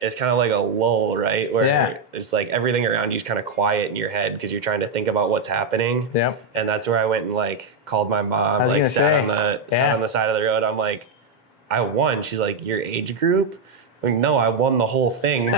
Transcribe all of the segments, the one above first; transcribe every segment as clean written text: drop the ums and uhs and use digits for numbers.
it's kind of like a lull, right? Where it's like everything around you is kind of quiet in your head because you're trying to think about what's happening. Yep. And that's where I went and like called my mom, like sat on the side of the road. I'm like, I won. She's like, your age group? I'm like, no, I won the whole thing.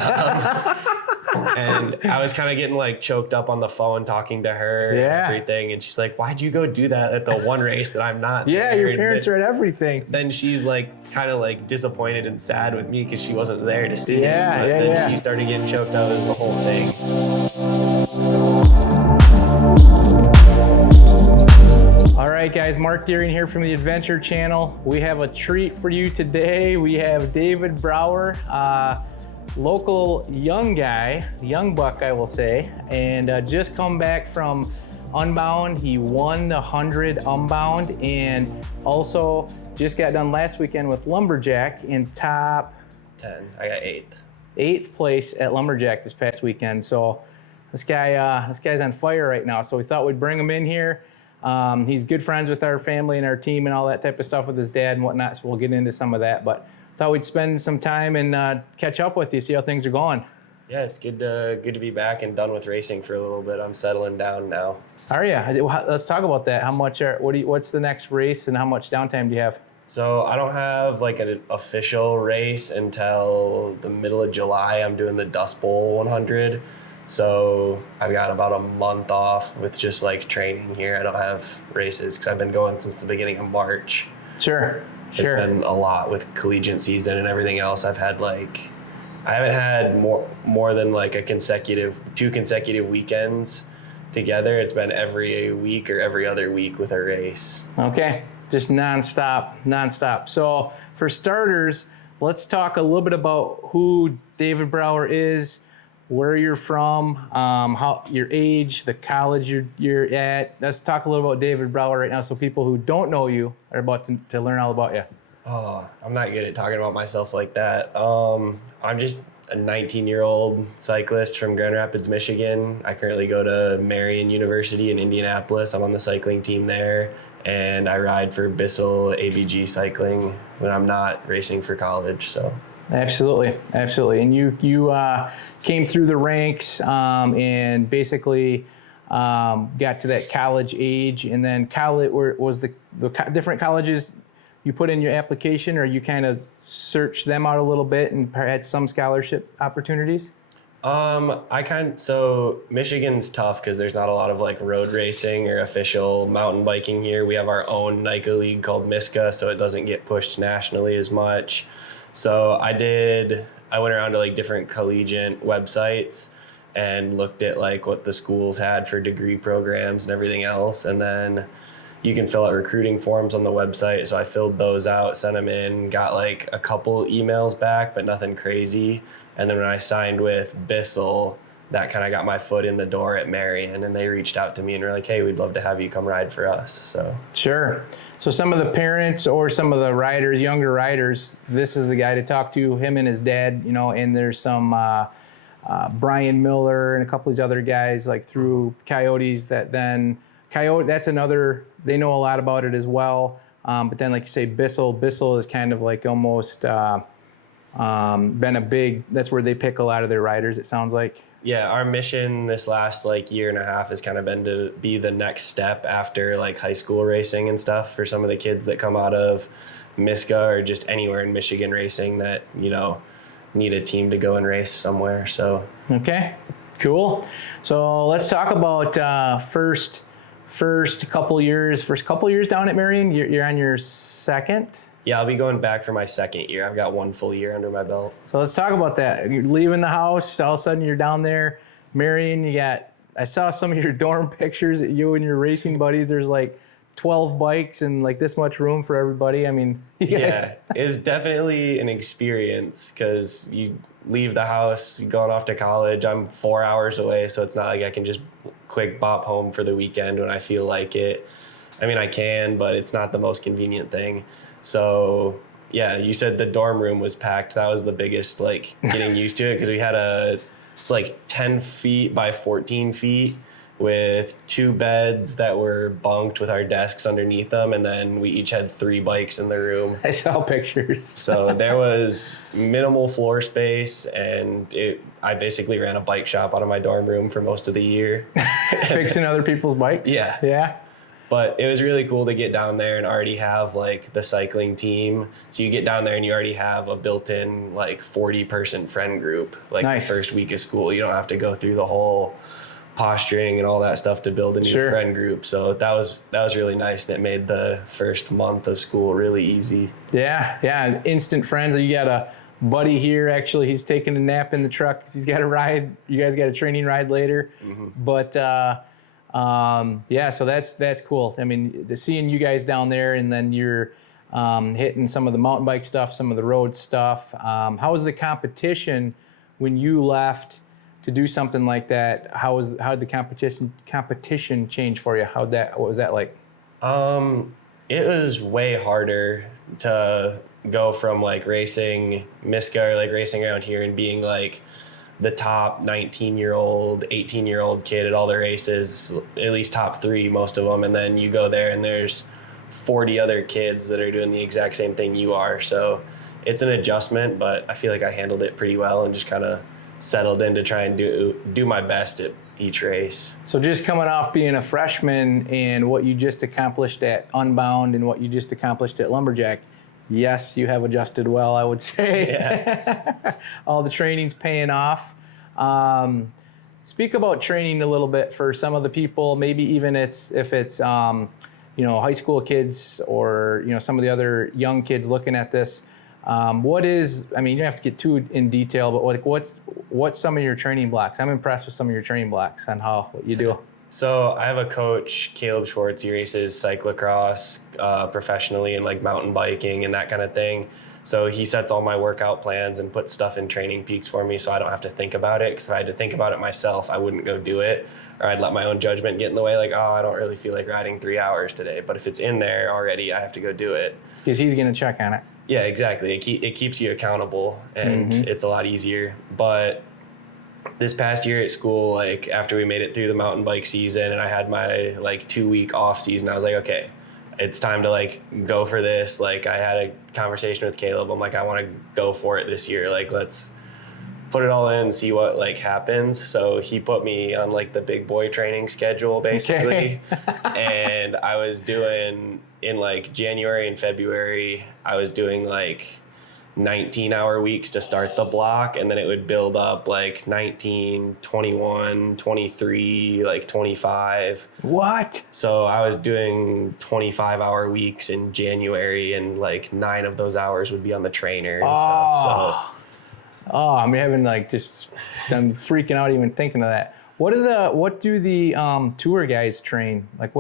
And I was kind of getting like choked up on the phone talking to her and everything. And she's like, why'd you go do that at the one race that I'm not there? Your parents are at everything. Then she's like kind of like disappointed and sad with me because she wasn't there to see it. But then she started getting choked up. It was the whole thing. All right, guys, Mark Deering here from the Adventure Channel. We have a treat for you today. We have David Brower, local young guy, young buck, I will say, and just come back from Unbound. He won the 100 Unbound and also just got done last weekend with Lumberjack in top 10. I got 8th place at Lumberjack this past weekend. So this guy's on fire right now. So we thought we'd bring him in here. He's good friends with our family and our team and all that type of stuff with his dad and whatnot. So we'll get into some of that. But thought we'd spend some time and catch up with you, see how things are going. Yeah, it's good to be back and done with racing for a little bit. I'm settling down now. Are you? Let's talk about that. How much? What's the next race and how much downtime do you have? So I don't have like an official race until the middle of July. I'm doing the Dust Bowl 100. So I've got about a month off with just like training here. I don't have races because I've been going since the beginning of March. Sure. It's been a lot with collegiate season and everything else. I haven't had more than like two consecutive weekends together. It's been every week or every other week with a race. Okay, just nonstop. So for starters, let's talk a little bit about who David Brower is, where you're from, how your age, the college you're at. Let's talk a little about David Brower right now so people who don't know you are about to learn all about you. Oh, I'm not good at talking about myself like that. I'm just a 19-year-old cyclist from Grand Rapids, Michigan. I currently go to Marion University in Indianapolis. I'm on the cycling team there, and I ride for Bissell ABG Cycling when I'm not racing for college. So. Absolutely. And you came through the ranks and basically got to that college age, and then college was the different colleges you put in your application, or you kind of searched them out a little bit and had some scholarship opportunities? So Michigan's tough because there's not a lot of like road racing or official mountain biking here. We have our own NICA league called MISCA, so it doesn't get pushed nationally as much. So I went around to like different collegiate websites and looked at like what the schools had for degree programs and everything else. And then you can fill out recruiting forms on the website. So I filled those out, sent them in, got like a couple emails back, but nothing crazy. And then when I signed with Bissell, that kind of got my foot in the door at Marion, and they reached out to me and were like, hey, we'd love to have you come ride for us. So sure. So some of the parents or some of the riders, younger riders, this is the guy to talk to, him and his dad, and there's some Brian Miller and a couple of these other guys like through Coyotes that's another, they know a lot about it as well. But then like you say, Bissell is kind of like almost been a big, that's where they pick a lot of their riders, it sounds like. Yeah, our mission this last like year and a half has kind of been to be the next step after like high school racing and stuff for some of the kids that come out of MISCA or just anywhere in Michigan racing that, need a team to go and race somewhere. So. Okay, cool. So let's talk about first couple years down at Marion. You're on your second? Yeah, I'll be going back for my second year. I've got one full year under my belt. So let's talk about that. You're leaving the house, all of a sudden you're down there. Marion, I saw some of your dorm pictures of you and your racing buddies. There's like 12 bikes and like this much room for everybody. I mean, yeah, it's definitely an experience because you leave the house, going off to college. I'm 4 hours away, so it's not like I can just quick bop home for the weekend when I feel like it. I mean, I can, but it's not the most convenient thing. So yeah, you said the dorm room was packed. That was the biggest, like, getting used to it because we had it's like 10 feet by 14 feet. with 2 beds that were bunked with our desks underneath them, and then we each had 3 bikes in the room. I saw pictures. So there was minimal floor space, and I basically ran a bike shop out of my dorm room for most of the year. Fixing other people's bikes? Yeah. Yeah. But it was really cool to get down there and already have like the cycling team. So you get down there and you already have a built-in like 40-person friend group. Like Nice. The first week of school, you don't have to go through the whole posturing and all that stuff to build a new Sure. friend group. So that was really nice, and it made the first month of school really easy. Yeah. Instant friends. You got a buddy here. Actually, he's taking a nap in the truck 'cause he's got a ride. You guys got a training ride later. But yeah, so that's cool. I mean, seeing you guys down there, and then you're hitting some of the mountain bike stuff, some of the road stuff. How was the competition when you left to do something like that? How did the competition change for you? What was that like? It was way harder to go from like racing Miska or like racing around here and being like the top 19-year-old, 18-year-old kid at all the races, at least top 3, most of them. And then you go there and there's 40 other kids that are doing the exact same thing you are. So it's an adjustment, but I feel like I handled it pretty well and just kind of settled in to try and do my best at each race. So just coming off being a freshman and what you just accomplished at Unbound and what you just accomplished at Lumberjack, yes, you have adjusted well, I would say. Yeah. All the training's paying off. Speak about training a little bit for some of the people, maybe even if it's high school kids or some of the other young kids looking at this. What is, I mean, you don't have to get too in detail, but what's some of your training blocks? I'm impressed with some of your training blocks and what you do. So I have a coach, Caleb Schwartz. He races cyclocross professionally and like mountain biking and that kind of thing. So he sets all my workout plans and puts stuff in Training Peaks for me, so I don't have to think about it. Because if I had to think about it myself, I wouldn't go do it, or I'd let my own judgment get in the way. Like, oh, I don't really feel like riding 3 hours today. But if it's in there already, I have to go do it. Because he's going to check on it. Yeah, exactly. It keeps you accountable, and it's a lot easier. But this past year at school, like after we made it through the mountain bike season and I had my like 2-week off season, I was like, okay, it's time to like go for this. Like I had a conversation with Caleb. I'm like, I want to go for it this year. Like, let's put it all in and see what like happens. So he put me on like the big boy training schedule basically. And I was doing in like January and February, I was doing like 19-hour weeks to start the block, and then it would build up like 19, 21, 23, like 25. What? So I was doing 25-hour weeks in January, and like 9 of those hours would be on the trainer and stuff. So I'm having like I'm freaking out even thinking of that. What do the tour guys train? Like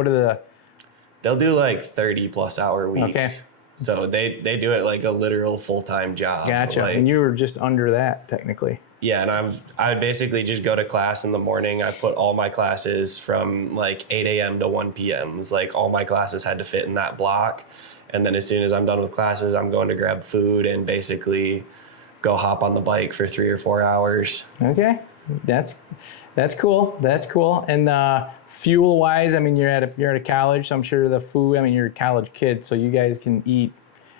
they'll do like 30+ hour weeks. Okay. So they do it like a literal full-time job. Gotcha. Like, and you were just under that technically. Yeah, and I would basically just go to class in the morning. I put all my classes from like 8 a.m. to 1 p.m. Like all my classes had to fit in that block. And then as soon as I'm done with classes, I'm going to grab food and basically go hop on the bike for 3 or 4 hours. Okay, that's cool. That's cool. And fuel wise, I mean, you're at a college, so I'm sure the food. I mean, you're a college kid, so you guys can eat.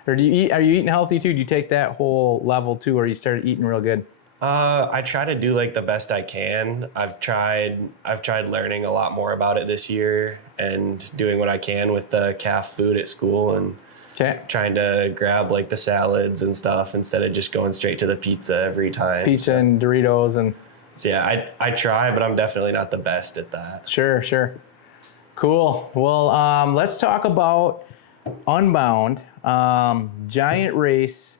Or do you eat? Are you eating healthy too? Do you take that whole level too, or you started eating real good? I try to do like the best I can. I've tried learning a lot more about it this year and doing what I can with the calf food at school and trying to grab like the salads and stuff instead of just going straight to the pizza every time. Pizza and Doritos and. So yeah, I try, but I'm definitely not the best at that. Sure. Cool. Well, let's talk about Unbound, giant race.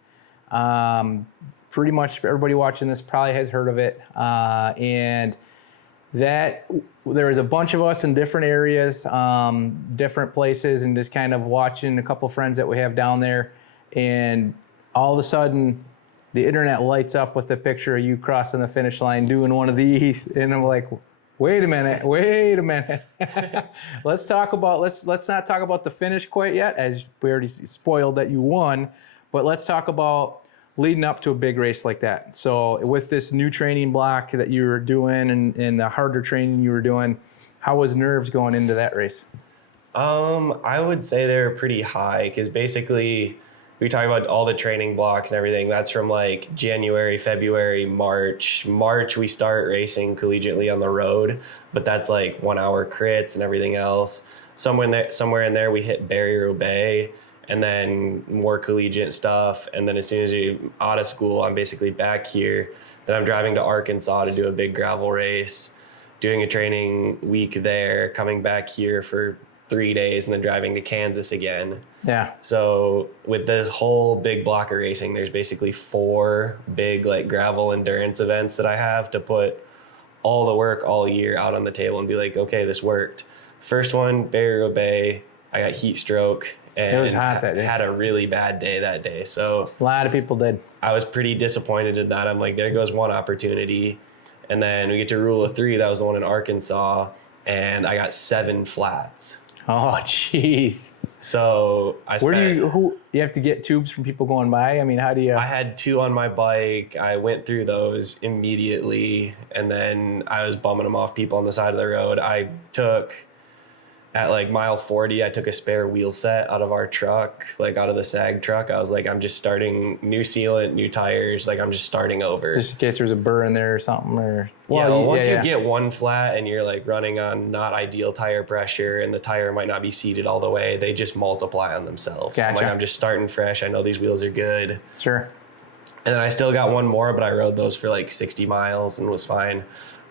Pretty much everybody watching this probably has heard of it. And that there was a bunch of us in different areas, different places, and just kind of watching a couple friends that we have down there. And all of a sudden, the internet lights up with a picture of you crossing the finish line doing one of these. And I'm like, wait a minute. Let's not talk about the finish quite yet, as we already spoiled that you won, but let's talk about leading up to a big race like that. So with this new training block that you were doing and the harder training you were doing, How was nerves going into that race? I would say they're pretty high because basically we talk about all the training blocks and everything. That's from like January, February, March. March, we start racing collegiately on the road, but that's like 1 hour crits and everything else. Somewhere in there, we hit Barrier Bay and then more collegiate stuff. And then as soon as you're out of school, I'm basically back here. Then I'm driving to Arkansas to do a big gravel race, doing a training week there, coming back here for 3 days, and then driving to Kansas again. Yeah. So with the whole big block of racing, there's basically 4 big like gravel endurance events that I have to put all the work all year out on the table and be like, okay, this worked. First one, Barrier Bay, I got heat stroke and it was hot that day. Had a really bad day that day. So a lot of people did. I was pretty disappointed in that. I'm like, there goes one opportunity. And then we get to Rule of 3. That was the one in Arkansas, and I got 7 flats. Oh, jeez. So who you have to get tubes from people going by? I mean, how do you? I had 2 on my bike. I went through those immediately, and then I was bumming them off people on the side of the road. I took, at like mile 40, I took a spare wheel set out of our truck, like out of the SAG truck. I was like, I'm just starting, new sealant, new tires, like I'm just starting over. Just in case there's a burr in there or something, or once you get one flat and you're like running on not ideal tire pressure and the tire might not be seated all the way, they just multiply on themselves. Gotcha. Like I'm just starting fresh. I know these wheels are good. Sure. And then I still got one more, but I rode those for like 60 miles and was fine.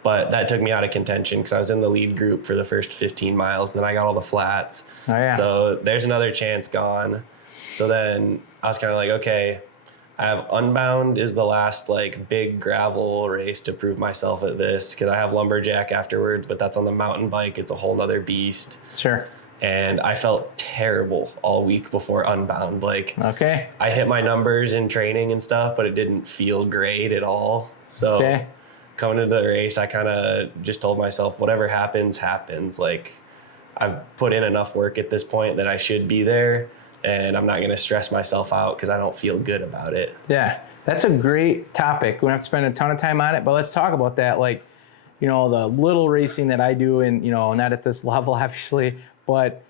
But that took me out of contention because I was in the lead group for the first 15 miles. Then I got all the flats. Oh, yeah. So there's another chance gone. So then I was kind of like, okay, I have Unbound is the last like big gravel race to prove myself at this because I have Lumberjack afterwards, but that's on the mountain bike. It's a whole nother beast. Sure. And I felt terrible all week before Unbound. Like, okay. I hit my numbers in training and stuff, but it didn't feel great at all. So okay. Coming into the race, I kind of just told myself, whatever happens, happens. Like, I've put in enough work at this point that I should be there, and I'm not going to stress myself out because I don't feel good about it. Yeah, that's a great topic. We don't have to spend a ton of time on it, but let's talk about that. Like, you know, the little racing that I do, and, you know, not at this level, obviously, but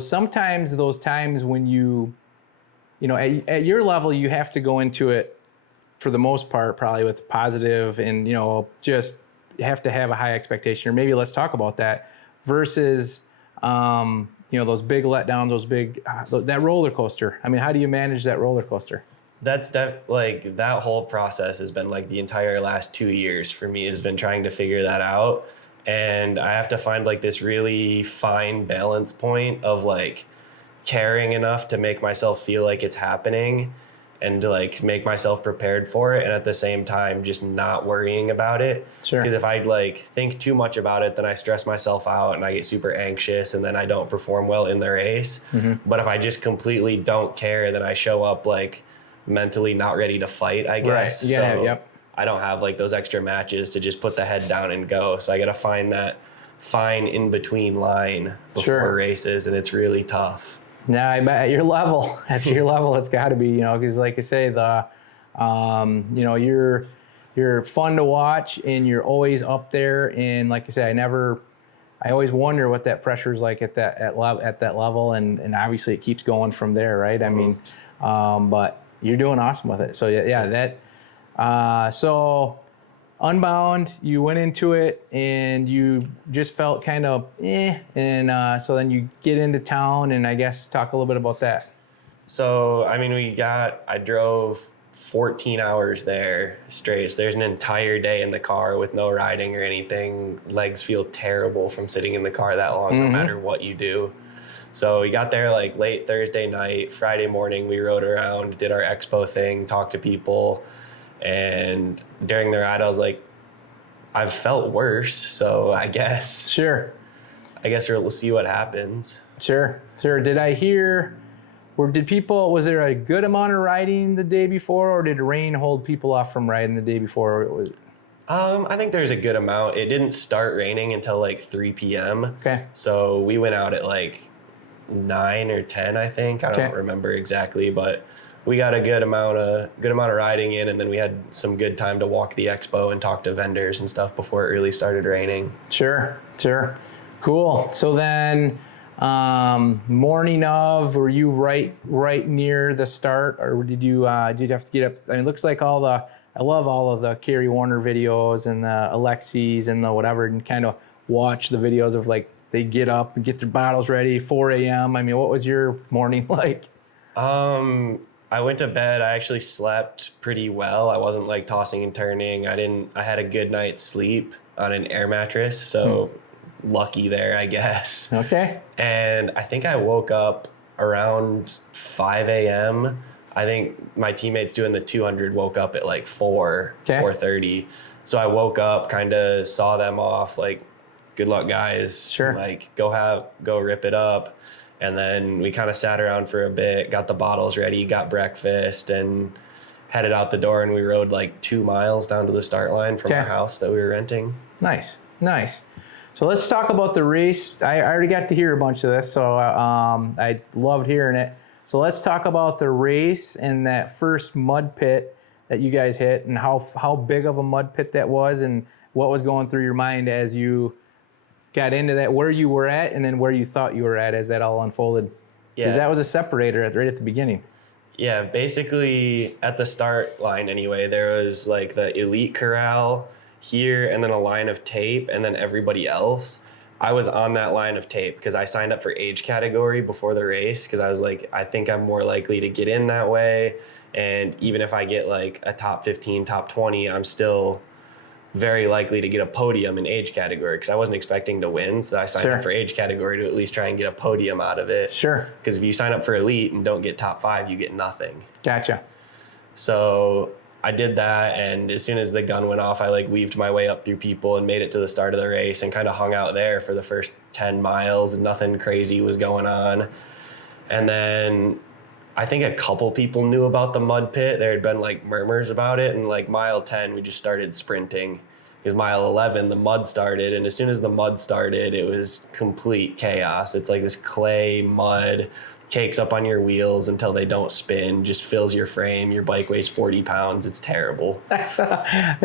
sometimes those times when you know, at your level, you have to go into it for the most part, probably with positive and, you know, just have to have a high expectation, or maybe let's talk about that versus, you know, those big letdowns, those big, that roller coaster. I mean, how do you manage that roller coaster? That's like that whole process has been like the entire last 2 years for me has been trying to figure that out. And I have to find like this really fine balance point of like caring enough to make myself feel like it's happening and to like make myself prepared for it, and at the same time just not worrying about it. Sure. Because if I like think too much about it, then I stress myself out and I get super anxious and then I don't perform well in the race. Mm-hmm. But if I just completely don't care, then I show up like mentally not ready to fight, I guess. Right. Yeah. So yep. I don't have like those extra matches to just put the head down and go. So I got to find that fine in between line before races, and it's really tough. Now, I bet at your level, it's got to be, you know, because like I say, you know, you're fun to watch and you're always up there. And like I say, I always wonder what that pressure is like at that level, and obviously it keeps going from there, right? I mean, but you're doing awesome with it. So so Unbound, you went into it and you just felt kind of and so then you get into town, and I guess talk a little bit about that. So, I mean, I drove 14 hours there straight. So there's an entire day in the car with no riding or anything. Legs feel terrible from sitting in the car that long, mm-hmm. no matter what you do. So we got there like late Thursday night. Friday morning, we rode around, did our expo thing, talked to people. And during the ride, I was like, I've felt worse, so I guess. Sure. I guess we'll see what happens. Sure. Did I hear, was there a good amount of riding the day before, or did rain hold people off from riding the day before? I think there's a good amount. It didn't start raining until like 3 p.m. Okay. So we went out at like 9 or 10, I think. I don't remember exactly, but we got a good amount of riding in, and then we had some good time to walk the expo and talk to vendors and stuff before it really started raining. Sure. Cool. So then, morning of, were you right near the start, or did you have to get up? I mean, it looks like I love all of the Kerry Warner videos and the Alexis and the whatever, and kind of watch the videos of like they get up and get their bottles ready, 4 a.m. I mean, what was your morning like? I went to bed. I actually slept pretty well. I wasn't like tossing and turning. I had a good night's sleep on an air mattress. So lucky there, I guess. Okay. And I think I woke up around 5 a.m. I think my teammates doing the 200 woke up at like 4:30. So I woke up, kind of saw them off, like, good luck, guys. Sure. Like, go rip it up. And then we kind of sat around for a bit, got the bottles ready, got breakfast, and headed out the door. And we rode like 2 miles down to the start line from our house that we were renting. Nice. So let's talk about the race. I already got to hear a bunch of this, so I loved hearing it. So let's talk about the race and that first mud pit that you guys hit, and how big of a mud pit that was, and what was going through your mind as you got into that, where you were at, and then where you thought you were at as that all unfolded. Because that was a separator right at the beginning. Yeah, basically at the start line anyway, there was like the elite corral here and then a line of tape and then everybody else. I was on that line of tape because I signed up for age category before the race because I was like, I think I'm more likely to get in that way. And even if I get like a top 15, top 20, I'm still very likely to get a podium in age category because I wasn't expecting to win. So I signed up for age category to at least try and get a podium out of it. Sure. Because if you sign up for elite and don't get top 5, you get nothing. Gotcha. So I did that, and as soon as the gun went off, I like weaved my way up through people and made it to the start of the race and kind of hung out there for the first 10 miles. Nothing crazy was going on. And then I think a couple people knew about the mud pit. There had been like murmurs about it, and like mile 10, we just started sprinting. Because mile 11, the mud started, and as soon as the mud started, it was complete chaos. It's like this clay mud, cakes up on your wheels until they don't spin, just fills your frame. Your bike weighs 40 pounds. It's terrible. I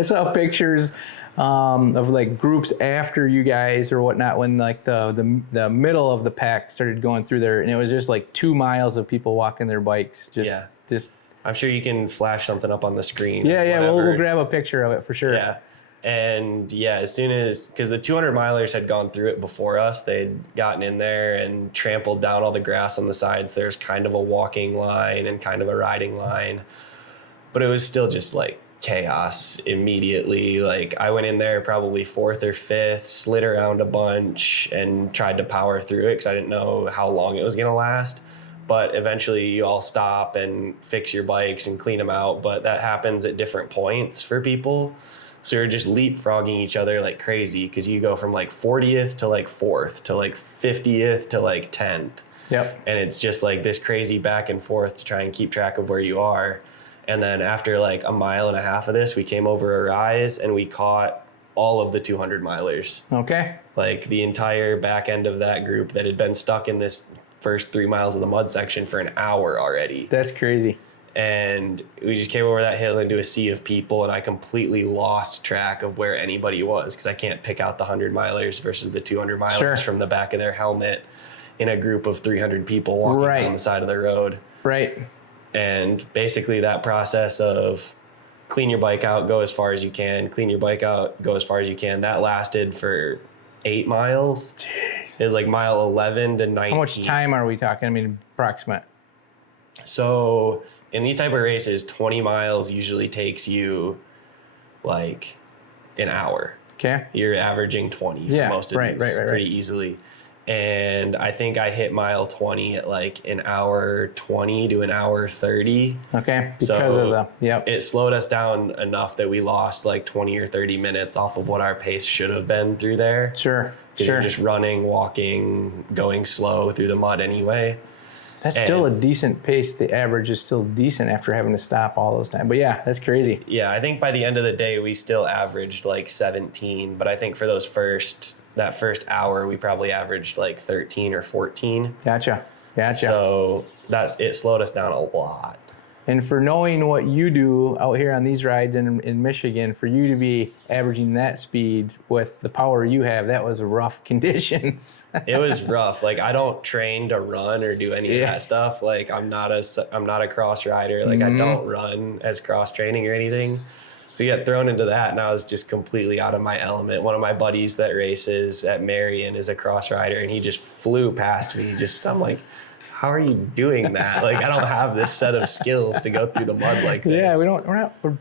saw pictures of like groups after you guys or whatnot when like the middle of the pack started going through there, and it was just like 2 miles of people walking their bikes. Just I'm sure you can flash something up on the screen. Yeah, we'll grab a picture of it for sure. Yeah. And yeah, as soon as, because the 200 milers had gone through it before us, they'd gotten in there and trampled down all the grass on the sides. There's kind of a walking line and kind of a riding line, but it was still just like chaos immediately. Like I went in there probably 4th or 5th, slid around a bunch and tried to power through it because I didn't know how long it was going to last. But eventually you all stop and fix your bikes and clean them out. But that happens at different points for people. So you're just leapfrogging each other like crazy because you go from like 40th to like 4th to like 50th to like 10th. Yep. And it's just like this crazy back and forth to try and keep track of where you are. And then after like a mile and a half of this, we came over a rise and we caught all of the 200 milers. Okay. Like the entire back end of that group that had been stuck in this first 3 miles of the mud section for an hour already. That's crazy. And we just came over that hill into a sea of people, and I completely lost track of where anybody was because I can't pick out the 100 milers versus the 200 milers from the back of their helmet in a group of 300 people walking down the side of the road. Right. And basically that process of clean your bike out, go as far as you can, clean your bike out, go as far as you can, that lasted for 8 miles. Jeez. It was like mile 11 to 19. How much time are we talking? I mean, approximate. So in these type of races, 20 miles usually takes you like an hour. Okay. You're averaging 20 for most of these pretty easily. And I think I hit mile 20 at like an hour 20 to an hour 30. Okay. Because of the, it slowed us down enough that we lost like 20 or 30 minutes off of what our pace should have been through there. Sure. You're just running, walking, going slow through the mud anyway. That's still a decent pace. The average is still decent after having to stop all those times. But yeah, that's crazy. Yeah, I think by the end of the day, we still averaged like 17. But I think for that first hour, we probably averaged like 13 or 14. Gotcha. So it slowed us down a lot. And for knowing what you do out here on these rides in Michigan, for you to be averaging that speed with the power you have, that was rough conditions. It was rough. Like, I don't train to run or do any of that stuff. Like, I'm not a cross rider. Like, I don't run as cross training or anything. So you get thrown into that, and I was just completely out of my element. One of my buddies that races at Marion is a cross rider, and he just flew past me. I'm like, how are you doing that? Like, I don't have this set of skills to go through the mud like this. Yeah,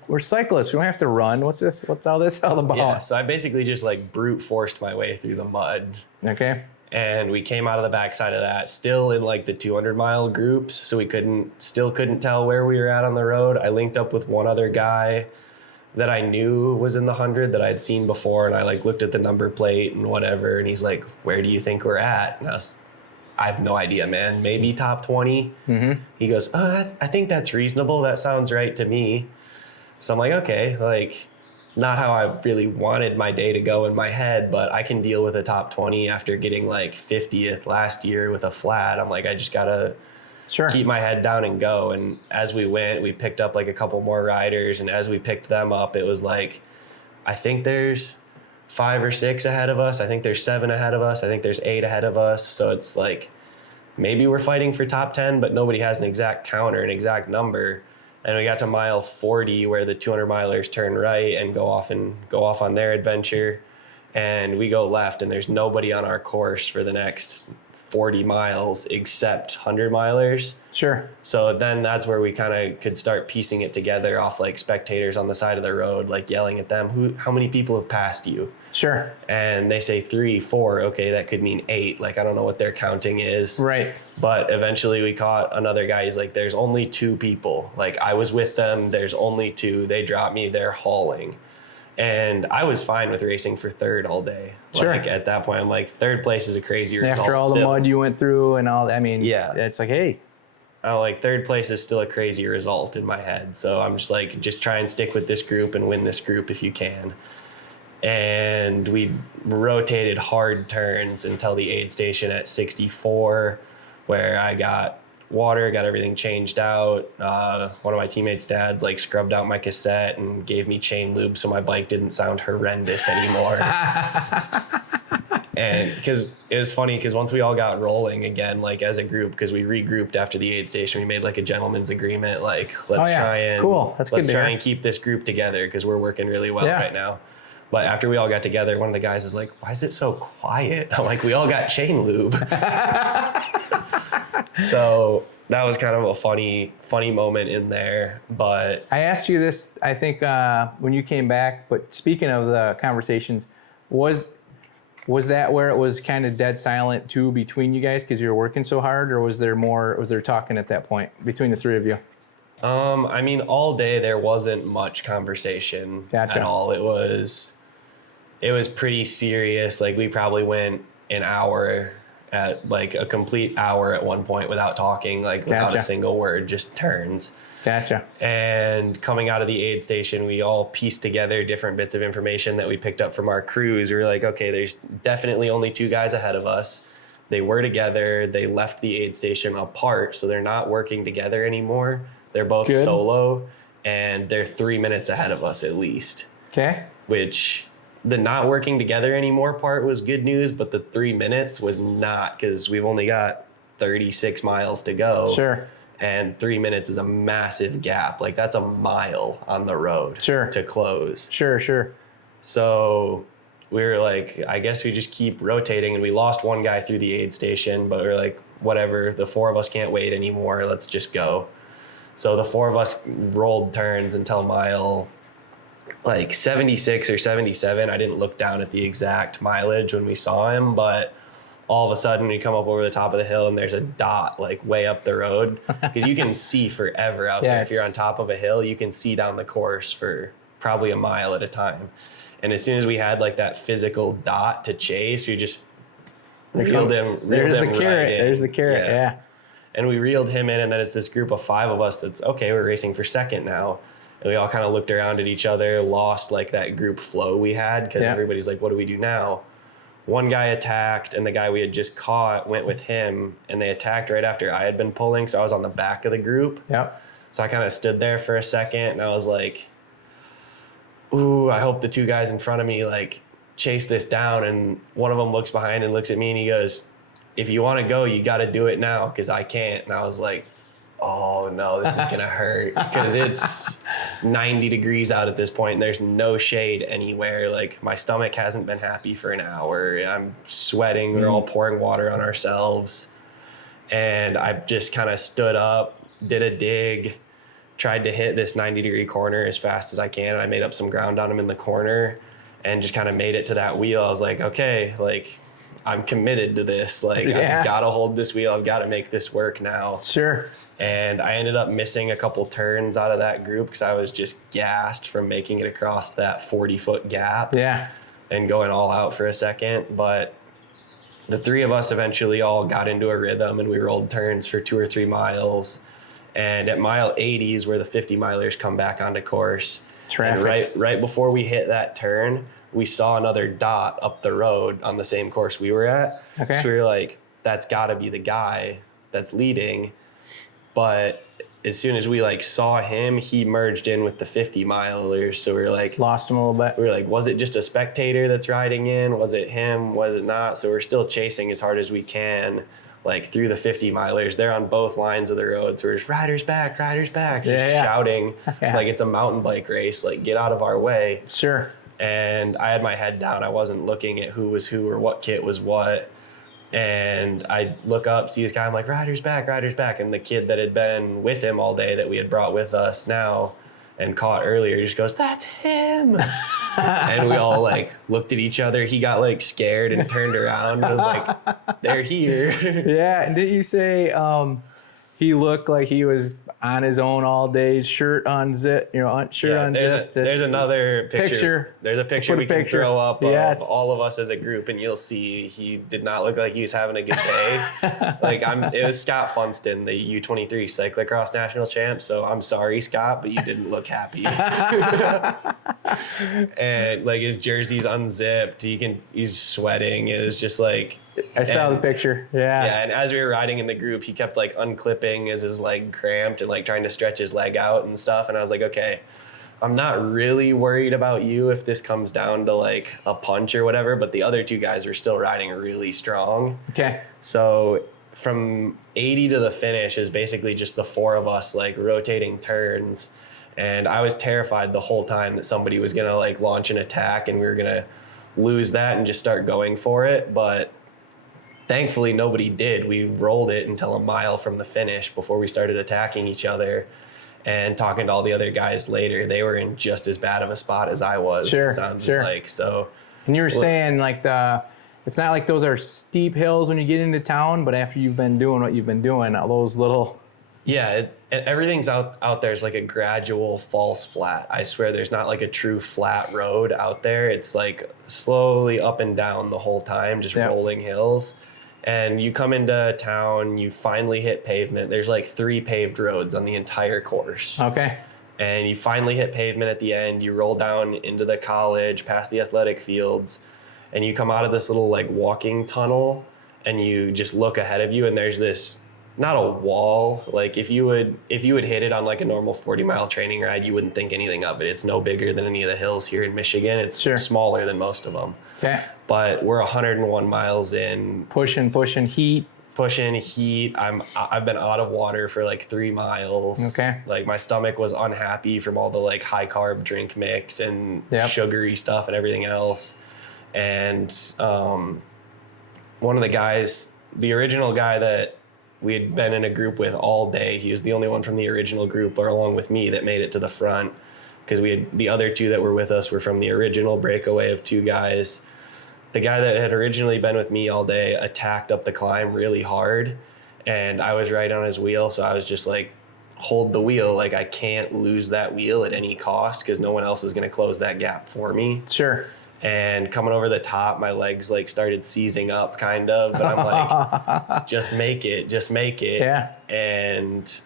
we're cyclists. We don't have to run. What's this? What's all this all about? Yeah, so I basically just like brute forced my way through the mud. Okay. And we came out of the backside of that, still in like the 200-mile groups, so we couldn't tell where we were at on the road. I linked up with one other guy that I knew was in the 100 that I'd seen before, and I like looked at the number plate and whatever, and he's like, "Where do you think we're at?" And I have no idea, man. Maybe top 20. He goes, I think that's reasonable. That sounds right to me. So I'm like, okay, like, not how I really wanted my day to go in my head, but I can deal with a top 20 after getting like 50th last year with a flat. I'm like, I just gotta keep my head down and go. And as we went, we picked up like a couple more riders, and as we picked them up, it was like, I think there's 5 or 6 ahead of us. I think there's 7 ahead of us. I think there's 8 ahead of us. So it's like, maybe we're fighting for top 10, but nobody has an exact count or an exact number. And we got to mile 40 where the 200 milers turn right and go off on their adventure. And we go left, and there's nobody on our course for the next 40 miles except 100 milers. Sure. So then that's where we kind of could start piecing it together off like spectators on the side of the road, like yelling at them, how many people have passed you? Sure. And they say 3, 4. Okay, that could mean 8. Like, I don't know what their counting is. Right. But eventually we caught another guy. He's like, there's only 2 people. Like, I was with them. There's only 2. They dropped me. They're hauling. And I was fine with racing for third all day. Sure. Like, at that point, I'm like, third place is a crazy result. After all the mud you went through and all, I mean, yeah, it's like, hey. I'm like, third place is still a crazy result in my head. So I'm just like, just try and stick with this group and win this group if you can. And we rotated hard turns until the aid station at 64, where I got water, got everything changed out. One of my teammates' dads like scrubbed out my cassette and gave me chain lube so my bike didn't sound horrendous anymore. And because it was funny, because once we all got rolling again, like as a group, because we regrouped after the aid station, we made like a gentleman's agreement, like let's try and keep this group together because we're working really well right now. But after we all got together, one of the guys is like, "Why is it so quiet?" I'm like, "We all got chain lube." So that was kind of a funny moment in there. But I asked you this, I think, when you came back. But speaking of the conversations, was that where it was kind of dead silent too between you guys because you were working so hard, or was there talking at that point between the 3 of you? I mean, all day there wasn't much conversation at all. It was pretty serious. Like, we probably went an hour, at like a complete hour at one point without talking, like without a single word, just turns. Gotcha. And coming out of the aid station, we all pieced together different bits of information that we picked up from our crews. We were like, okay, there's definitely only 2 guys ahead of us. They were together. They left the aid station apart, so they're not working together anymore. They're both solo, and they're 3 minutes ahead of us at least. Okay. Which the not working together anymore part was good news, but the 3 minutes was not, because we've only got 36 miles to go. Sure. And 3 minutes is a massive gap. Like, that's a mile on the road to close. Sure. So we were like, I guess we just keep rotating, and we lost one guy through the aid station, but we were like, whatever, the 4 of us can't wait anymore. Let's just go. So the 4 of us rolled turns until mile like 76 or 77. I didn't look down at the exact mileage when we saw him, but all of a sudden we come up over the top of the hill and there's a dot like way up the road, because you can see forever out there. If you're on top of a hill, you can see down the course for probably a mile at a time. And as soon as we had like that physical dot to chase, we just reeled him. There's the carrot. Yeah. And we reeled him in, and then it's this group of 5 of us that's, okay, we're racing for second now. And we all kind of looked around at each other, lost like that group flow we had, because everybody's like, what do we do now? One guy attacked, and the guy we had just caught went with him, and they attacked right after I had been pulling, so I was on the back of the group. Yep. So I kind of stood there for a second and I was like, ooh, I hope the two guys in front of me like chase this down. And one of them looks behind and looks at me and he goes, if you want to go, you got to do it now because I can't. And I was like, oh no, this is going to hurt because it's 90 degrees out at this point and there's no shade anywhere. Like my stomach hasn't been happy for an hour. I'm sweating. We're all pouring water on ourselves. And I just kind of stood up, did a dig, tried to hit this 90-degree corner as fast as I can. I made up some ground on him in the corner and just kind of made it to that wheel. I was like, okay, like I'm committed to this. Like I've got to hold this wheel. I've got to make this work now. Sure. And I ended up missing a couple turns out of that group because I was just gassed from making it across that 40-foot gap. Yeah. And going all out for a second. But the three of us eventually all got into a rhythm and we rolled turns for 2 or 3 miles. And at mile 80 is where the 50 milers come back onto course. Traffic. And right before we hit that turn, we saw another dot up the road on the same course we were at. Okay. So we were like, that's got to be the guy that's leading. But as soon as we like saw him, he merged in with the 50 milers. So we were like, lost him a little bit. We were like, was it just a spectator that's riding in? Was it him? Was it not? So we're still chasing as hard as we can, like through the 50 milers. They're on both lines of the road. So we're just riders back, just shouting like it's a mountain bike race, like get out of our way. Sure. And I had my head down. I wasn't looking at who was who or what kit was what. And I look up, see this guy, I'm like, riders back. And the kid that had been with him all day that we had brought with us now and caught earlier just goes, that's him. And we all like looked at each other. He got like scared and turned around and was like, they're here. Yeah. And didn't you say he looked like he was on his own all day, shirt unzipped, unzipped. There's another picture. There's a picture we can throw up of all of us as a group, and you'll see he did not look like he was having a good day. It was Scott Funston, the U23 cyclocross national champ. So I'm sorry, Scott, but you didn't look happy. And like his jersey's unzipped. He's sweating. It was just like. I saw the picture. Yeah. Yeah, and as we were riding in the group, he kept like unclipping as his leg cramped and like trying to stretch his leg out and stuff. And I was like, okay, I'm not really worried about you if this comes down to like a punch or whatever, but the other two guys were still riding really strong. Okay. So from 80 to the finish is basically just the four of us like rotating turns. And I was terrified the whole time that somebody was going to like launch an attack and we were going to lose that and just start going for it. But thankfully, nobody did. We rolled it until a mile from the finish before we started attacking each other. And talking to all the other guys later, they were in just as bad of a spot as I was. Sure, it sounded sure. like. So, and you were saying like it's not like those are steep hills when you get into town, but after you've been doing what you've been doing, all those little. Yeah, everything's out there is like a gradual false flat. I swear there's not like a true flat road out there. It's like slowly up and down the whole time, just rolling hills. And you come into town, you finally hit pavement. There's like 3 paved roads on the entire course. Okay. And you finally hit pavement at the end. You roll down into the college, past the athletic fields, and you come out of this little like walking tunnel and you just look ahead of you and there's this, not a wall. Like if you would hit it on like a normal 40-mile training ride, you wouldn't think anything of it. It's no bigger than any of the hills here in Michigan. It's smaller than most of them. Okay. But we're 101 miles in. Pushing heat. I've been out of water for like 3 miles. Okay. Like my stomach was unhappy from all the like high carb drink mix and sugary stuff and everything else. And one of the guys, the original guy that we had been in a group with all day, he was the only one from the original group, or along with me, that made it to the front. Because we had the other 2 that were with us were from the original breakaway of 2 guys. The guy that had originally been with me all day attacked up the climb really hard, and I was right on his wheel, so I was just like, hold the wheel. Like I can't lose that wheel at any cost because no one else is going to close that gap for me. Sure. And coming over the top, my legs like started seizing up kind of, but I'm like, just make it. Yeah. And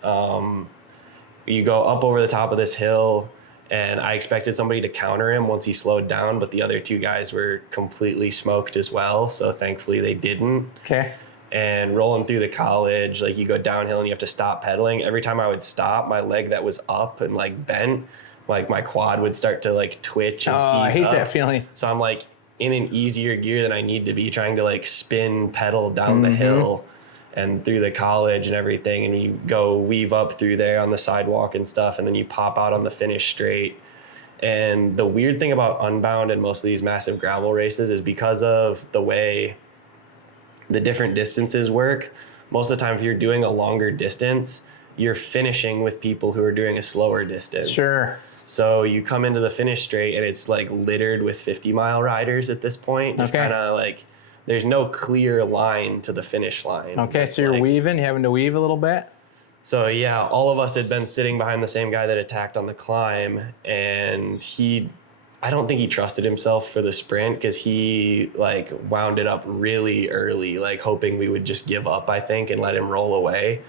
you go up over the top of this hill, and I expected somebody to counter him once he slowed down, but the other 2 guys were completely smoked as well. So thankfully they didn't. Okay. and rolling through the college, like you go downhill and you have to stop pedaling. Every time I would stop, my leg that was up and like bent, like my quad would start to like twitch and seize I hate up. that feeling. So I'm like in an easier gear than I need to be, trying to like spin pedal down the hill and through the college and everything. And you go weave up through there on the sidewalk and stuff, and then you pop out on the finish straight. And the weird thing about Unbound and most of these massive gravel races is because of the way the different distances work, most of the time if you're doing a longer distance, you're finishing with people who are doing a slower distance. Sure. So you come into the finish straight and it's like littered with 50-mile riders at this point. Just kind of like, there's no clear line to the finish line. Okay, so you're weaving, having to weave a little bit? So yeah, all of us had been sitting behind the same guy that attacked on the climb, and I don't think he trusted himself for the sprint because he like wound it up really early, like hoping we would just give up, I think, and let him roll away.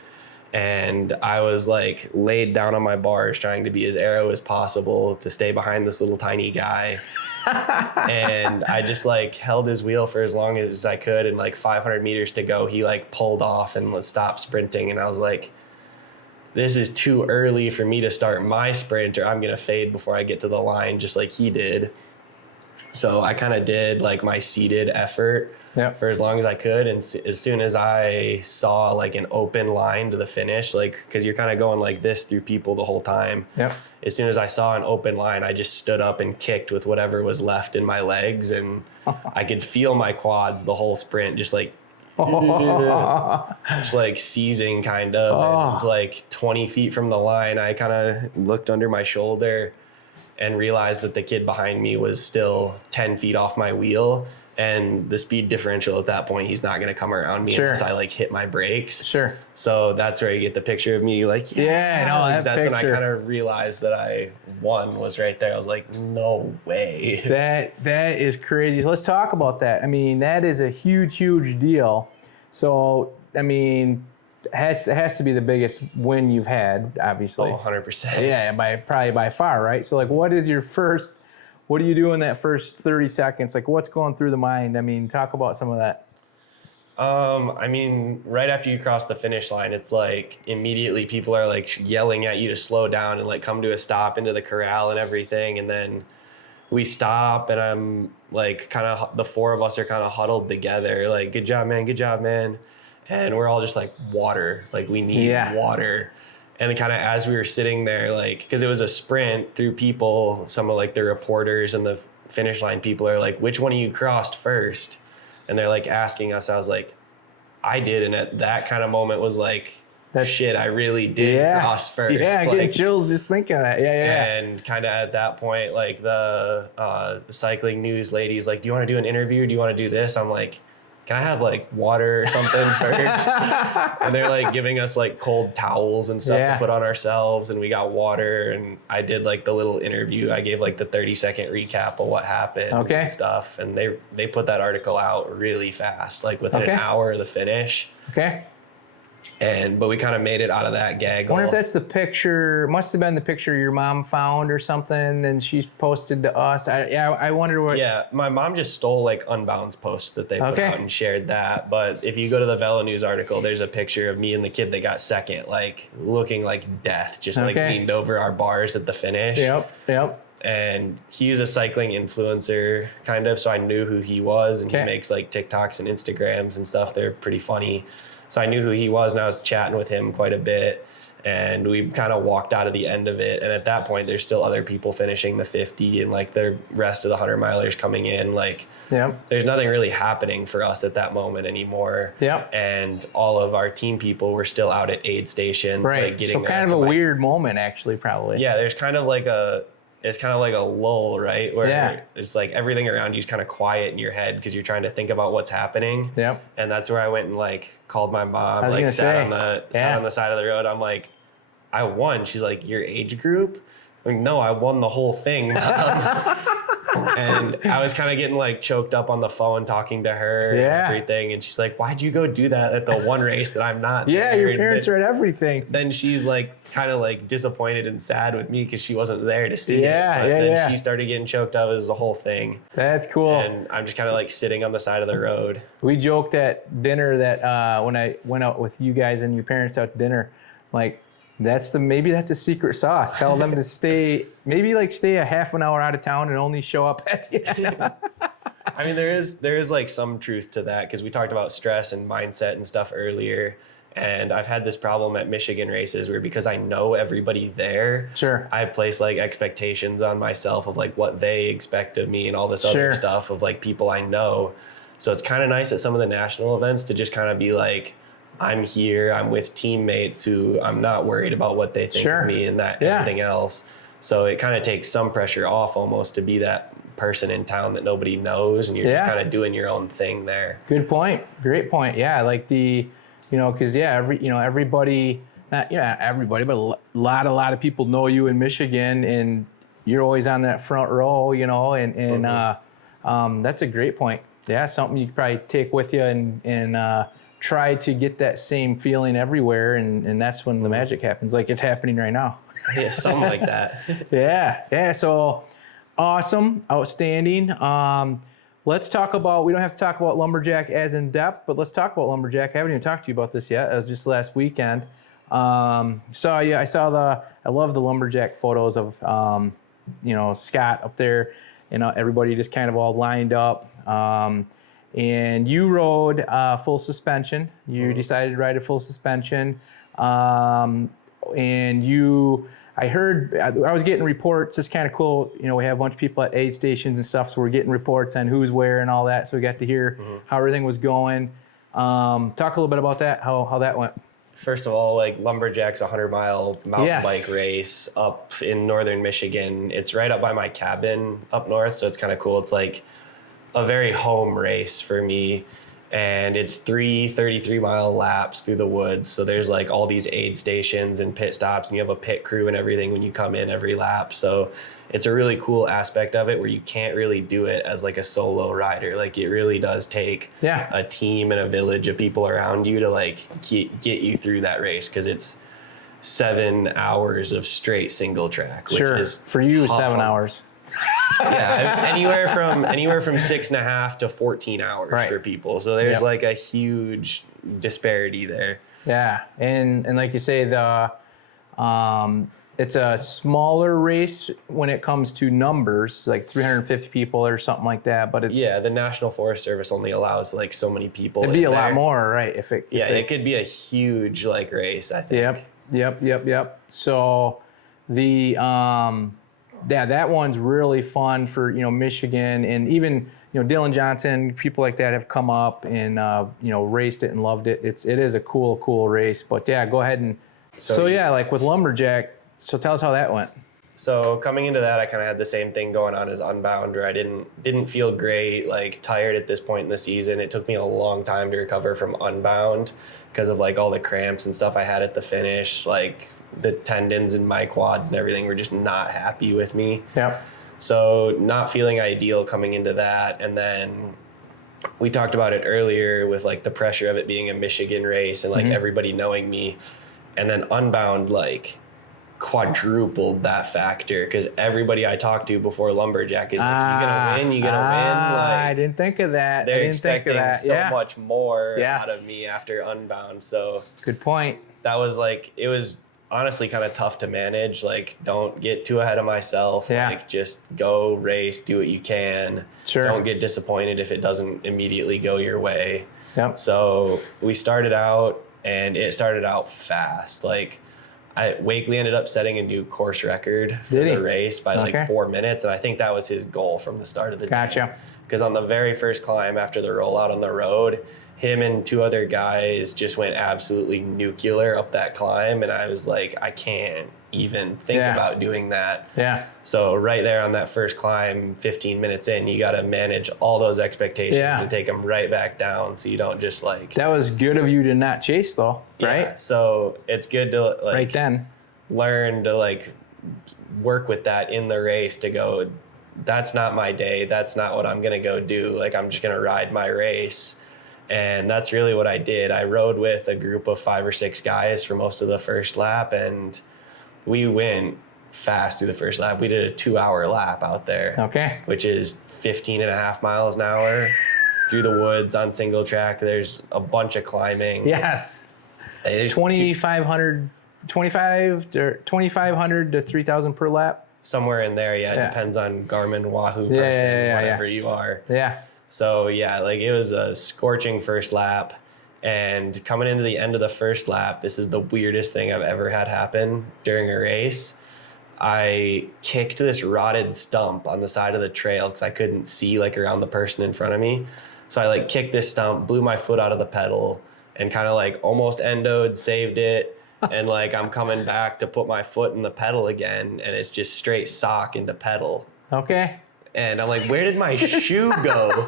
And I was like laid down on my bars trying to be as aero as possible to stay behind this little tiny guy. And I just like held his wheel for as long as I could, and like 500 meters to go, he like pulled off and stopped sprinting. And I was like, this is too early for me to start my sprint, or I'm going to fade before I get to the line, just like he did. So I kind of did like my seated effort for as long as I could. And as soon as I saw like an open line to the finish, like, cause you're kind of going like this through people the whole time. As soon as I saw an open line, I just stood up and kicked with whatever was left in my legs. And I could feel my quads the whole sprint, just like, just like seizing kind of. And like 20 feet from the line, I kind of looked under my shoulder and realized that the kid behind me was still 10 feet off my wheel, and the speed differential at that point, he's not going to come around me unless I like hit my brakes. So that's where you get the picture of me like, that's when I kind of realized that I won, was right there. I was like, no way. That is crazy. So let's talk about that. I mean, that is a huge deal. So, I mean, it has to be the biggest win you've had, obviously. 100%. Yeah, probably by far, right? So, like, what do you do in that first 30 seconds? Like, what's going through the mind? I mean, talk about some of that. I mean, right after you cross the finish line, it's like immediately people are like yelling at you to slow down and like come to a stop into the corral and everything. And then we stop, and I'm like, the four of us are kind of huddled together, like, good job, man. And we're all just like, water, like we need water. And kind of as we were sitting there, like, because it was a sprint through people, some of like the reporters and the finish line people are like, which one of you crossed first? And they're like asking us. I was like, I did. And at that kind of moment was like, shit, I really did cross first. Yeah, like, getting chills just thinking of that. And kind of at that point, like the cycling news lady's like, do you want to do an interview? Do you want to do this? I'm like, can I have like water or something first? And they're like giving us like cold towels and stuff to put on ourselves, and we got water. And I did like the little interview. I gave like the 30-second recap of what happened and stuff. And they put that article out really fast, like within an hour of the finish. But we kind of made it out of that gaggle. I wonder if that's the picture, must have been the picture your mom found or something, and she's posted to us. I wonder what. Yeah, my mom just stole like Unbound's post that they put out and shared that. But if you go to the Velo News article, there's a picture of me and the kid that got second, like looking like death, just like leaned over our bars at the finish. And he's a cycling influencer, kind of, so I knew who he was, and he makes like TikToks and Instagrams and stuff. They're pretty funny. So I knew who he was, and I was chatting with him quite a bit, and we kind of walked out of the end of it. And at that point, there's still other people finishing the 50, and like the rest of the 100-milers coming in. Like, there's nothing really happening for us at that moment anymore. And all of our team people were still out at aid stations. Like, getting so kind of a weird moment, actually, probably. Yeah, there's kind of like it's kind of like a lull, right? Where it's like everything around you is kind of quiet in your head because you're trying to think about what's happening. And that's where I went and like called my mom, like sat on the side of the road. I'm like, I won. She's like, your age group? I'm like, no, I won the whole thing, Mom. And I was kind of getting like choked up on the phone talking to her and everything. And she's like, why'd you go do that at the one race that I'm not there? Your parents are at everything. Then she's like kind of like disappointed and sad with me because she wasn't there to see it. But then she started getting choked up. It was the whole thing. That's cool. And I'm just kind of like sitting on the side of the road. We joked at dinner that when I went out with you guys and your parents out to dinner, like, maybe that's a secret sauce. Tell them to stay a half an hour out of town and only show up at the end. I mean, there is like some truth to that because we talked about stress and mindset and stuff earlier. And I've had this problem at Michigan races where because I know everybody there, I place like expectations on myself of like what they expect of me and all this other stuff of like people I know. So it's kind of nice at some of the national events to just kind of be like, I'm here, I'm with teammates who I'm not worried about what they think of me and that everything else. So it kind of takes some pressure off almost to be that person in town that nobody knows and you're just kind of doing your own thing there. Good point. Great point. Yeah, like because everybody, not everybody, but a lot of people know you in Michigan and you're always on that front row, and that's a great point. Yeah, something you could probably take with you and try to get that same feeling everywhere, and that's when the magic happens, like it's happening right now. Yeah, something like that. Yeah, so awesome, outstanding. Let's talk about, we don't have to talk about Lumberjack as in depth, but let's talk about Lumberjack. I haven't even talked to you about this yet. It was just last weekend. I love the Lumberjack photos of, Scott up there, everybody just kind of all lined up. And you rode full suspension. You decided to ride a full suspension. I heard, I was getting reports. It's kind of cool. We have a bunch of people at aid stations and stuff, so we're getting reports on who's where and all that. So we got to hear how everything was going. Talk a little bit about that, how that went. First of all, like Lumberjack's 100-mile mountain bike race up in northern Michigan. It's right up by my cabin up north, so it's kind of cool. It's like a very home race for me. And it's 3 33-mile laps through the woods. So there's like all these aid stations and pit stops, and you have a pit crew and everything when you come in every lap. So it's a really cool aspect of it where you can't really do it as like a solo rider. Like it really does take a team and a village of people around you to like get you through that race, because it's 7 hours of straight single track, which is for you 7 hours. Yeah, anywhere from 6.5 to 14 hours for people. So there's like a huge disparity there. Yeah, and like you say, it's a smaller race when it comes to numbers, like 350 people or something like that. But it's the National Forest Service only allows like so many people. It'd be a lot more, right? It could be a huge like race, I think. Yep. So that one's really fun for Michigan, and even Dylan Johnson, people like that have come up and raced it and loved it. It is a cool race. But go ahead and like with Lumberjack. So tell us how that went. So coming into that, I kind of had the same thing going on as Unbound, where I didn't feel great, like tired at this point in the season. It took me a long time to recover from Unbound because of like all the cramps and stuff I had at the finish, like the tendons in my quads and everything were just not happy with me. Yep. So not feeling ideal coming into that. And then we talked about it earlier with like the pressure of it being a Michigan race and like everybody knowing me. And then Unbound like quadrupled that factor, because everybody I talked to before Lumberjack is like, you gonna win. Like, I didn't think of that. They're expecting so much more out of me after Unbound. So good point. That was like, it was honestly kind of tough to manage. Like, don't get too ahead of myself. Like, just go race, do what you can. Don't get disappointed if it doesn't immediately go your way. So we started out, and it started out fast. Like, Wakely ended up setting a new course record for the race by like 4 minutes, and I think that was his goal from the start of the day. Because on the very first climb after the rollout on the road, him and 2 other guys just went absolutely nuclear up that climb, and I was like, I can't even think about doing that. So right there on that first climb, 15 minutes in, you got to manage all those expectations and take them right back down, so you don't just like... That was good of you to not chase though, right? So it's good to like right then learn to like work with that in the race, to go, that's not my day. That's not what I'm going to go do. Like, I'm just going to ride my race. And that's really what I did. I rode with a group of 5 or 6 guys for most of the first lap, and we went fast through the first lap. We did a 2-hour lap out there, Okay. which is 15.5 miles an hour through the woods on single track. There's a bunch of climbing. Yes. There's 2,500 to 3,000 per lap. somewhere in there. Yeah, it Yeah. depends on Garmin, Wahoo person, Yeah, whatever you are. Yeah. So yeah, like it was a scorching first lap, and coming into the end of the first lap, this is the weirdest thing I've ever had happen during a race. I kicked this rotted stump on the side of the trail because I couldn't see like around the person in front of me. So I like kicked this stump, blew my foot out of the pedal, and kind of like almost endoed, saved it. And like I'm coming back to put my foot in the pedal again, and it's just straight sock into pedal. Okay. And I'm like, where did my shoe go?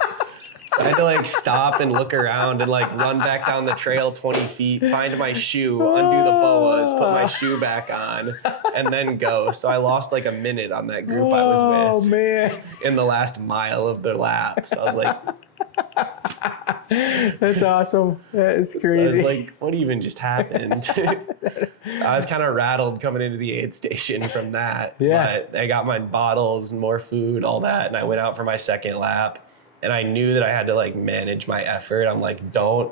I had to like stop and look around and like run back down the trail 20 feet, find my shoe, undo the boas, put my shoe back on, and then go. So I lost like a minute on that group I was Oh, with man. in the last mile of the lap. So I was like, That's awesome. That is so I was crazy. like, what even just happened? I was kind of rattled coming into the aid station from that. Yeah. But I got my bottles and more food, all that, and I went out for my second lap. And I knew that I had to like manage my effort. I'm like, don't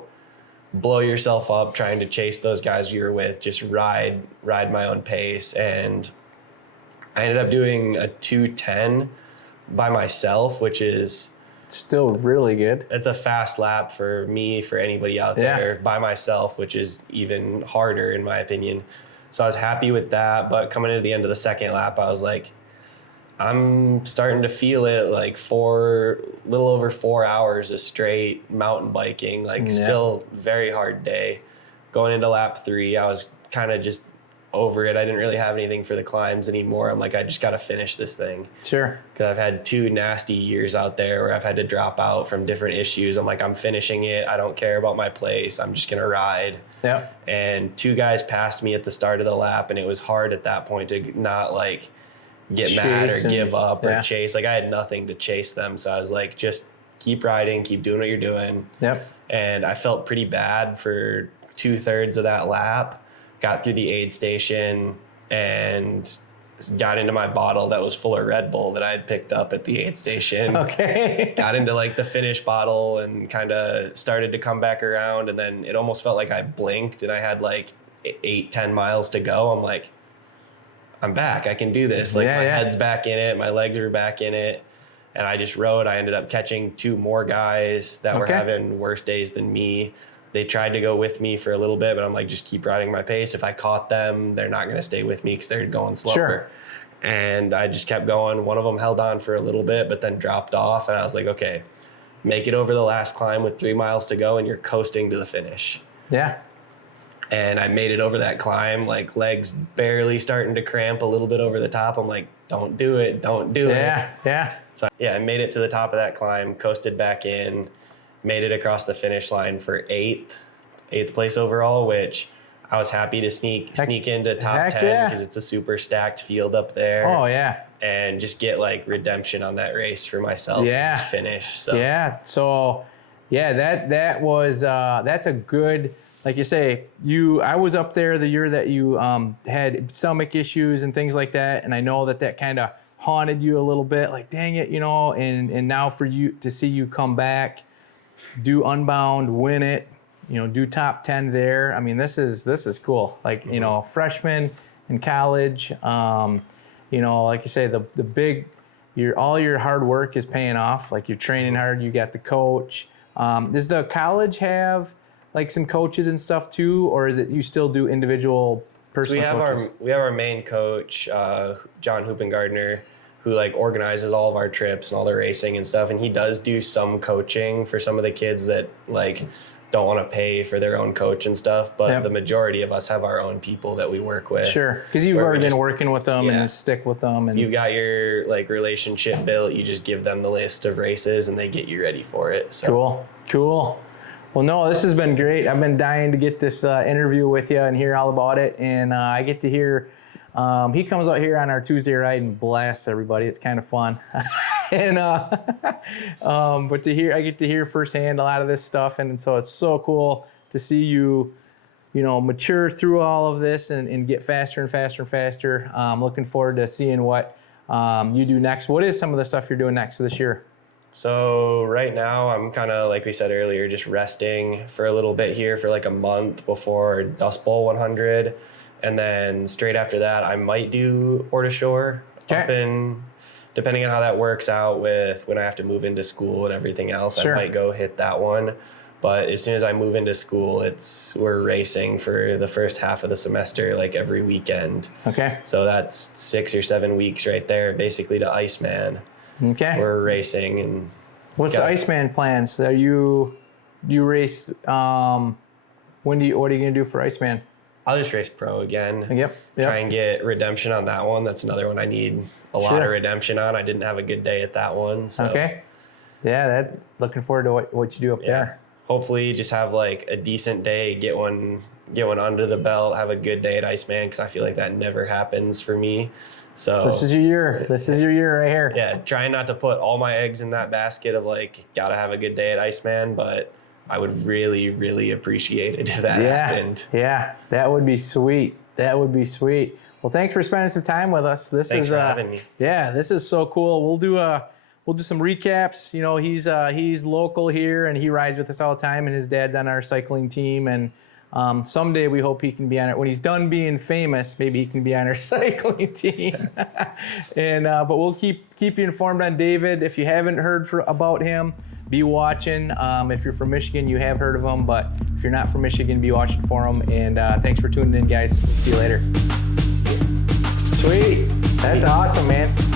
blow yourself up trying to chase those guys you were with. Just ride my own pace. And I ended up doing a 2:10 by myself, which is Still really good. it's a fast lap for me, for anybody out Yeah. there, by myself, which is even harder in my opinion. So I was happy with that. But coming into the end of the second lap, I was like, I'm starting to feel it, like little over 4 hours of straight mountain biking, like Yeah. still very hard day. Going into lap 3, I was kind of just over it. I didn't really have anything for the climbs anymore. I'm like, I just got to finish this thing. Sure. Because I've had 2 nasty years out there where I've had to drop out from different issues. I'm like, I'm finishing it. I don't care about my place. I'm just going to ride. Yep. And 2 guys passed me at the start of the lap, and it was hard at that point to not like get mad or Chase and- give up or yeah. chase. Like I had nothing to chase them. So I was like, just keep riding, keep doing what you're doing. Yep. And I felt pretty bad for 2/3 of that lap. Got through the aid station and got into my bottle that was full of Red Bull that I had picked up at the aid station. Okay. Got into like the finish bottle and kind of started to come back around. And then it almost felt like I blinked and I had like 8-10 miles to go. I'm like, I'm back. I can do this. Like Yeah, my yeah. head's back in it. My legs are back in it. And I just rode. I ended up catching 2 more guys that were Okay. having worse days than me. They tried to go with me for a little bit, but I'm like, just keep riding my pace. If I caught them, they're not going to stay with me because they're going slower. Sure. And I just kept going. One of them held on for a little bit, but then dropped off. And I was like, okay, make it over the last climb with 3 miles to go, and you're coasting to the finish. Yeah. And I made it over that climb, like legs barely starting to cramp a little bit over the top. I'm like, don't do it, don't do it. Yeah. Yeah. So yeah, I made it to the top of that climb, coasted back in, made it across the finish line for eighth place overall, which I was happy to sneak into top heck 10 yeah. because it's a super stacked field up there. Oh, yeah. And just get like redemption on that race for myself. Yeah. And just finish. So Yeah. So, yeah, that was that's a good. Like you say, I was up there the year that you had stomach issues and things like that, and I know that kind of haunted you a little bit. Like, dang it, and now for you to see you come back, do Unbound, win it, do top 10 there. I mean, this is cool. Like, freshman in college, like you say, the big, all your hard work is paying off. Like, you're training hard. You got the coach. Does the college have like some coaches and stuff too, or is it you still do individual personal coaches? We have our main coach, John Hoopengardner, who like organizes all of our trips and all the racing and stuff, and he does do some coaching for some of the kids that like don't want to pay for their own coach and stuff, but Yep. the majority of us have our own people that we work with. Sure, because you've where we already been just- working with them yeah. and stick with them, and You've got your like relationship built. You just give them the list of races and they get you ready for it. So Cool. Well, no, this has been great. I've been dying to get this interview with you and hear all about it. And I get to hear, he comes out here on our Tuesday ride and blasts everybody. It's kind of fun. And but I get to hear firsthand a lot of this stuff, and so it's so cool to see you, mature through all of this and get faster and faster and faster. Looking forward to seeing what you do next. What is some of the stuff you're doing next this year? So right now I'm kind of, like we said earlier, just resting for a little bit here for like a month before Dust Bowl 100. And then straight after that, I might do Or to Shore up in, depending on how that works out with when I have to move into school and everything else, Sure. I might go hit that one. But as soon as I move into school, we're racing for the first half of the semester, like every weekend. Okay. So that's 6 or 7 weeks right there, basically to Iceman. Okay. We're racing. And what's the Iceman plans? Are you race? What are you gonna do for Iceman? I'll just race pro again. Yep. Try and get redemption on that one. That's another one I need a lot of redemption on. I didn't have a good day at that one. So. Okay. Yeah, looking forward to what you do up there. Hopefully just have like a decent day, get one under the belt, have a good day at Iceman, because I feel like that never happens for me. So this is your year. This is your year right here. Yeah, trying not to put all my eggs in that basket of like, gotta have a good day at Iceman, but I would really, really appreciate it if that happened. Yeah, that would be sweet. That would be sweet. Well, thanks for spending some time with us. Thanks for having me. Yeah, this is so cool. We'll do some recaps. He's local here and he rides with us all the time, and his dad's on our cycling team. And someday we hope he can be on it. When he's done being famous, maybe he can be on our cycling team. And but we'll keep you informed on David. If you haven't heard about him, be watching. If you're from Michigan, you have heard of him. But if you're not from Michigan, be watching for him. And thanks for tuning in, guys. See you later. Sweet. That's awesome, man.